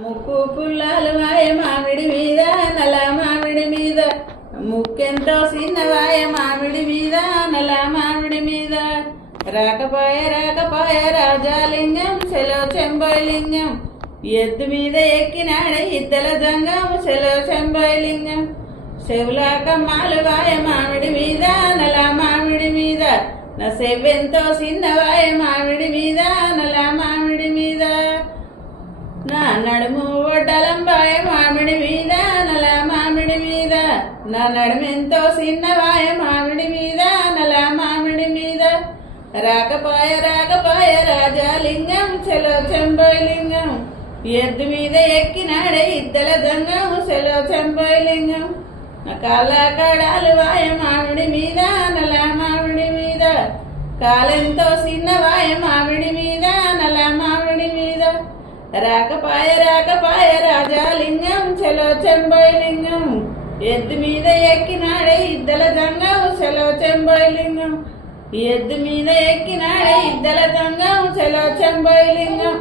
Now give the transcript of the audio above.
ముక్కు పుల్లాలు వాయ మామిడి మీద నల్ల మామిడి మీద ముక్కెంతో చిన్నవాయ మామిడి మీద నల్ల మామిడి మీద రాకపాయ రాజాలింగం సెలవు చెంబైలింగం ఎద్దు మీద ఎక్కినాడ ఇద్దల జంగం సెలవు చెంబైలింగం చెవులాక మాలువాయ మామిడి మీద నల్ల మామిడి మీద నా సెవ్వెంతో చిన్నవాయ మామిడి మీద నల్ల మామిడి మీద నా నడుము ఒడ్డలంబాయ మామిడి మీద నల్ల మామిడి మీద నా నడుమెంతో చిన్నవాయ మామిడి మీద నల్ల మామిడి మీద రాకపాయ రాజాలింగం చెలో చెంబైలింగం ఎద్దు మీద ఎక్కినాడే ఇద్దల జంగం సెలో చెంబైలింగం నా కాళ్ళ కడాలు వాయ మామిడి మీద నల్ల మామిడి మీద కాలెంతో చిన్నవాయ మామిడి మీద నల్ల మామిడి మీద రాకపాయ రాజాలింగం చెలో చెంబైలింగం ఎద్దు మీద ఎక్కినాడే ఇద్దల జంగం చెలో చెంబైలింగం ఎద్దు మీద ఎక్కినాడే ఇద్దల జంగం చెలో చెంబైలింగం